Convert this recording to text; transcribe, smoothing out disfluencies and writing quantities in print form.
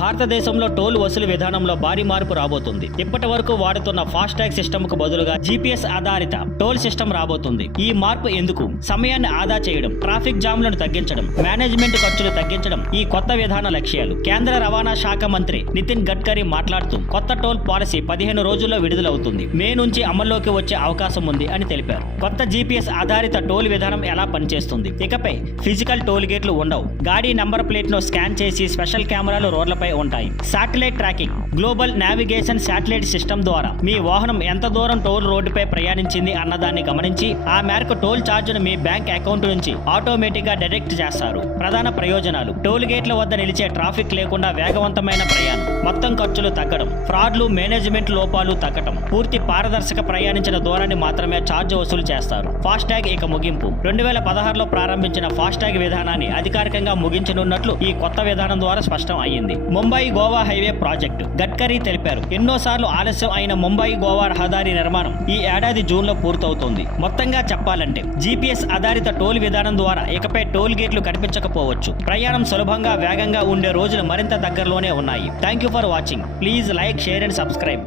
భారతదేశంలో టోల్ వసూలు విధానంలో భారీ మార్పు రాబోతుంది. ఇప్పటి వరకు వాడుతున్న ఫాస్టాగ్ సిస్టమ్ కు బదులుగా జీపీఎస్ ఆధారిత టోల్ సిస్టమ్ రాబోతుంది. ఈ మార్పు ఎందుకు? సమయాన్ని ఆదా చేయడం, ట్రాఫిక్ జామ్లను తగ్గించడం, మేనేజ్మెంట్ ఖర్చులు తగ్గించడం ఈ కొత్త విధాన లక్ష్యాలు. కేంద్ర రవాణా శాఖ మంత్రి నితిన్ గడ్కరీ మాట్లాడుతూ కొత్త టోల్ పాలసీ 15 రోజుల్లో విడుదలవుతుంది. మే నుంచి అమల్లోకి వచ్చే అవకాశం ఉంది అని తెలిపారు. కొత్త జీపీఎస్ ఆధారిత టోల్ విధానం ఎలా పనిచేస్తుంది? ఇకపై ఫిజికల్ టోల్ గేట్లు ఉండవు. గాడి నంబర్ ప్లేట్ ను స్కాన్ చేసి స్పెషల్ కెమెరాలు రోడ్లపై ఉంటాయి. Satellite tracking, global navigation satellite system ద్వారా మీ వాహనం ఎంత దూరం టోల్ రోడ్డుపై ప్రయాణించింది అన్నదాన్ని గమనించి ఆ మేరకు టోల్ ఛార్జీను మీ బ్యాంక్ అకౌంట్ నుంచి ఆటోమేటిక్ గా డిడక్ట్ చేస్తారు. ప్రధాన ప్రయోజనాలు: టోల్ గేట్ల వద్ద నిలిచే ట్రాఫిక్ లేకుండా వేగవంతమైన ప్రయాణం, మొత్తం ఖర్చులు తగ్గడం, ఫ్రాడ్లు, మేనేజ్మెంట్ లోపాలు తగ్గడం, పూర్తి పారదర్శక ప్రయాణించిన దూరాన్ని మాత్రమే ఛార్జ్ వసూలు చేస్తారు. ఫాస్టాగ్ ఇక ముగింపు. 2016లో ప్రారంభించిన ఫాస్టాగ్ విధానాన్ని అధికారికంగా ముగించనున్నట్లు ఈ కొత్త విధానం ద్వారా స్పష్టం అయ్యింది. ముంబై గోవా హైవే ప్రాజెక్టు గడ్కరీ తెలిపారు. ఎన్నోసార్లు ఆలస్యం అయిన ముంబై గోవా రహదారి నిర్మాణం ఈ ఏడాది జూన్లో పూర్తవుతోంది. మొత్తంగా చెప్పాలంటే జీపీఎస్ ఆధారిత టోల్ విధానం ద్వారా ఇకపై టోల్ గేట్లు కనిపించకపోవచ్చు. ప్రయాణం సులభంగా, వేగంగా ఉండే రోజులు మరింత దగ్గరలోనే ఉన్నాయి. Thank you for watching. Please like, share and subscribe.